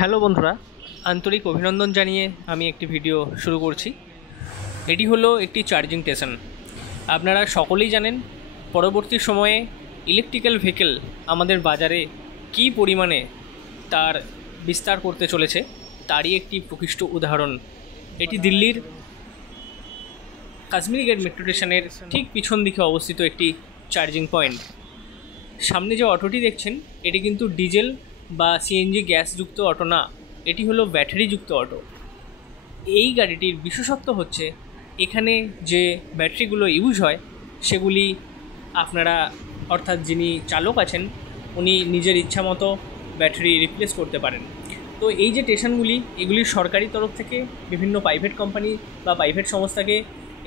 Hello বন্ধুরা, আন্তরিক অভিনন্দন জানিয়ে আমি একটি ভিডিও শুরু করছি। এটি হলো একটি চার্জিং স্টেশন। আপনারা সকলেই জানেন পরবর্তী সময়ে ইলেকট্রিক্যাল ভেহিকেল আমাদের বাজারে কী পরিমাণে তার বিস্তার করতে চলেছে তারই একটি প্রকৃষ্ট উদাহরণ। এটি দিল্লির কাশ্মীরি গেট মেট্রো স্টেশনের ঠিক পিছন দিকে অবস্থিত একটি চার্জিং পয়েন্ট। সামনে যে অটোটি দেখছেন এটি কিন্তু ডিজেল বা সিএনজি গ্যাসযুক্ত অটো না, এটি হলো ব্যাটারিযুক্ত অটো। এই গাড়িটির বিশেষত্ব হচ্ছে এখানে যে ব্যাটারিগুলো ইউজ হয় সেগুলি আপনারা অর্থাৎ যিনি চালক আছেন উনি নিজের ইচ্ছা মতো ব্যাটারি রিপ্লেস করতে পারেন। তো এই যে স্টেশনগুলি এগুলি সরকারি তরফ থেকে বিভিন্ন প্রাইভেট কোম্পানি বা প্রাইভেট সংস্থাকে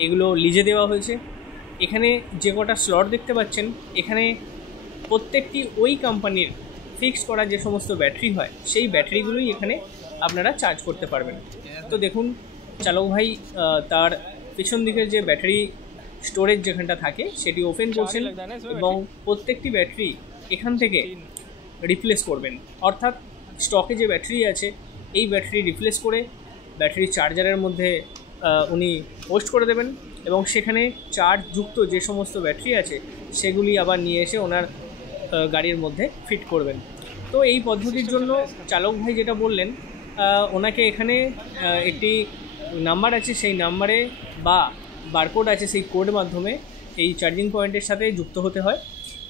এগুলো লিজে দেওয়া হয়েছে। এখানে যে কটা স্লট দেখতে পাচ্ছেন এখানে প্রত্যেকটি ওই কোম্পানির ফিক্সড করা যে সমস্ত ব্যাটারি হয় সেই ব্যাটারিগুলোই এখানে আপনারা চার্জ করতে পারবেন। তো দেখুন চালক ভাই তার পেছন দিকের যে ব্যাটারি স্টোরেজ যেখানটা থাকে সেটি ওপেন করছেন এবং প্রত্যেকটি ব্যাটারি এখান থেকে রিপ্লেস করবেন। অর্থাৎ স্টকে যে ব্যাটারি আছে এই ব্যাটারি রিপ্লেস করে ব্যাটারি চার্জারের মধ্যে উনি পোস্ট করে দেবেন এবং সেখানে চার্জযুক্ত যে সমস্ত ব্যাটারি আছে সেগুলি আবার নিয়ে এসে ওনার গাড়ির মধ্যে ফিট করবেন। তো এই পদ্ধতির জন্য চালক ভাই যেটা বললেন ওনাকে এখানে একটি নাম্বার আছে, সেই নাম্বারে বা বারকোড আছে, সেই কোডের মাধ্যমে এই চার্জিং পয়েন্টের সাথে যুক্ত হতে হয়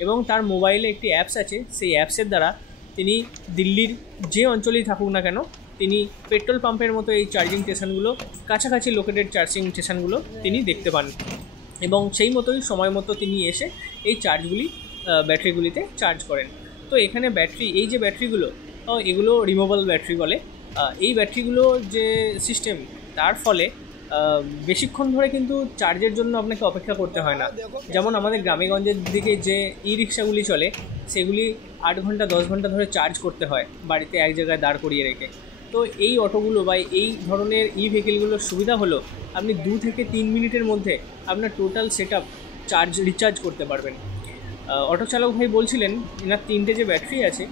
এবং তার মোবাইলে একটি অ্যাপস আছে, সেই অ্যাপসের দ্বারা তিনি দিল্লির যে অঞ্চলেই থাকুক না কেন তিনি পেট্রোল পাম্পের মতো এই চার্জিং স্টেশনগুলো কাছাকাছি লোকেটেড চার্জিং স্টেশনগুলো তিনি দেখতে পান এবং সেই মতোই সময় মতো তিনি এসে এই ব্যাটারিগুলিতে চার্জ করেন। তো এখানে ব্যাটারি এই যে ব্যাটারিগুলো এগুলো রিমুভেবল ব্যাটারি বলে। এই ব্যাটারিগুলো যে সিস্টেম তার ফলে বেশিক্ষণ ধরে কিন্তু চার্জের জন্য আপনাকে অপেক্ষা করতে হয় না। যেমন আমাদের গ্রামেগঞ্জের দিকে যে ই রিক্সাগুলি চলে সেগুলি 8 ঘন্টা 10 ঘন্টা ধরে চার্জ করতে হয় বাড়িতে এক জায়গায় দাঁড় করিয়ে রেখে। তো এই অটোগুলো বা এই ধরনের ই ভেহিকেলগুলোর সুবিধা হলো আপনি 2 থেকে 3 মিনিটের মধ্যে আপনার টোটাল সেটআপ রিচার্জ করতে পারবেন। অটো চালক ভাই বলছিলেন এনার 3টে যে ব্যাটারি আছে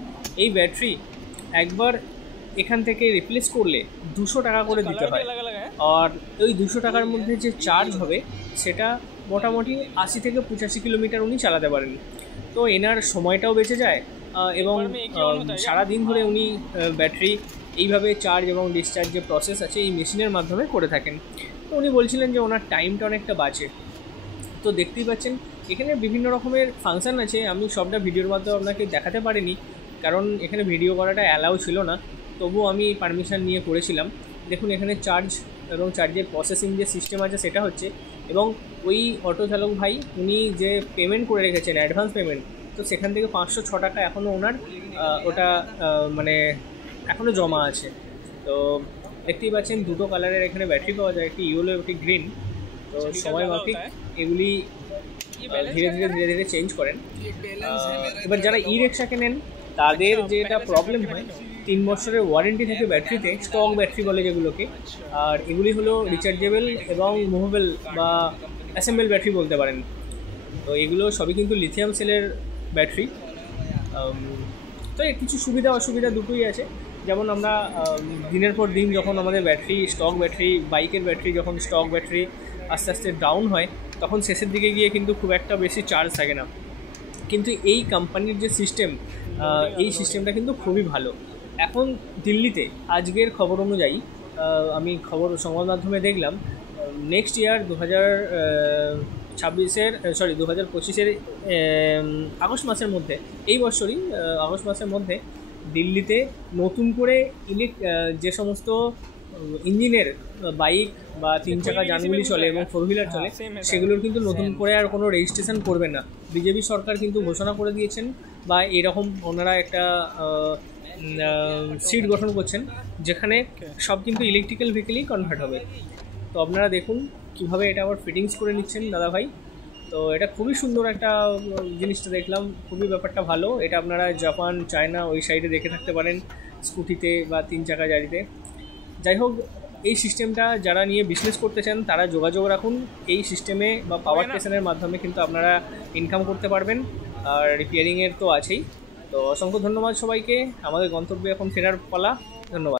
এই ব্যাটারি একবার এখান থেকে রিপ্লেস করলে 200 টাকা করে দিতে হয়, আর ওই 200 টাকার মধ্যে যে চার্জ হবে সেটা মোটামুটি 80 থেকে 85 কিলোমিটার উনি চালাতে পারেন। তো এনার সময়টাও বেঁচে যায় এবং সারাদিন ধরে উনি ব্যাটারি এইভাবে চার্জ এবং ডিসচার্জ যে প্রসেস আছে এই মেশিনের মাধ্যমে করে থাকেন। তো উনি বলছিলেন যে ওনার টাইমটা অনেকটা বাঁচে। তো দেখতেই পাচ্ছেন এখানে বিভিন্ন রকমের ফাংশান আছে, আমি সবটা ভিডিওর মাধ্যমে আপনাকে দেখাতে পারিনি কারণ এখানে ভিডিও করাটা অ্যালাউ ছিল না, তবুও আমি পারমিশন নিয়ে করেছিলাম। দেখুন এখানে চার্জ এবং চার্জের প্রসেসিং যে সিস্টেম আছে সেটা হচ্ছে এবং ওই অটো চালক ভাই উনি যে পেমেন্ট করে রেখেছেন অ্যাডভান্স পেমেন্ট, তো সেখান থেকে 506 টাকা এখনও ওনার ওটা মানে এখনও জমা আছে। তো দেখতেই পাচ্ছেন দুটো কালারের এখানে ব্যাটারি পাওয়া যায়, একটি ইয়েলো একটি গ্রিন। তো সময় মাফিক এগুলি ধীরে ধীরে ধীরে ধীরে চেঞ্জ করেন। এবার যারা ই রিক্সা কেনেন তাদের যেটা প্রবলেম হয় 3 বছরের ওয়ারেন্টি থাকে ব্যাটারিতে, স্টক ব্যাটারি বলে যেগুলোকে, আর এগুলি হলো রিচার্জেবল এবং মুভেবল বা অ্যাসেম্বল ব্যাটারি বলতে পারেন। তো এগুলো সবই কিন্তু লিথিয়াম সেলের ব্যাটারি। তো কিছু সুবিধা অসুবিধা দুটোই আছে। যেমন আমরা দিনের পর দিন যখন আমাদের ব্যাটারি স্টক ব্যাটারি বাইকের ব্যাটারি যখন স্টক ব্যাটারি আস্তে আস্তে ডাউন হয় তখন শেষের দিকে গিয়ে কিন্তু খুব একটা বেশি চার্জ থাকে না, কিন্তু এই কোম্পানির যে সিস্টেম এই সিস্টেমটা কিন্তু খুবই ভালো। এখন দিল্লিতে আজকের খবর অনুযায়ী আমি সংবাদ মাধ্যমে দেখলাম নেক্সট ইয়ার 2025-এর আগস্ট মাসের মধ্যে, এই বছরই আগস্ট মাসের মধ্যে দিল্লিতে নতুন করে যে সমস্ত ইঞ্জিনের বাইক বা 3 চাকা যানগুলি চলে এবং 4 হুইলার চলে সেগুলোর কিন্তু নতুন করে আর কোনো রেজিস্ট্রেশন করবে না। বিজেপি সরকার কিন্তু ঘোষণা করে দিয়েছেন বা এরকম ওনারা একটা সিট গঠন করছেন যেখানে সব কিন্তু ইলেকট্রিক্যাল ভেহিকেলই কনভার্ট হবে। তো আপনারা দেখুন কীভাবে এটা আবার ফিটিংস করে নিচ্ছেন দাদা ভাই। তো এটা খুবই সুন্দর একটা জিনিসটা দেখলাম, খুবই ব্যাপারটা ভালো। এটা আপনারা জাপান চায়না ওই সাইডে দেখে থাকতে পারেন স্কুটিতে বা 3 চাকা গাড়িতে। যাই হোক এই সিস্টেমটা যারা নিয়ে বিজনেস করতে চান তারা যোগাযোগ রাখুন। এই সিস্টেমে বা পাওয়ার স্টেশনের মাধ্যমে কিন্তু আপনারা ইনকাম করতে পারবেন, আর রিপেয়ারিংয়ের তো আছেই। তো অসংখ্য ধন্যবাদ সবাইকে। আমাদের গন্তব্যে এখন ফেরার পালা। ধন্যবাদ।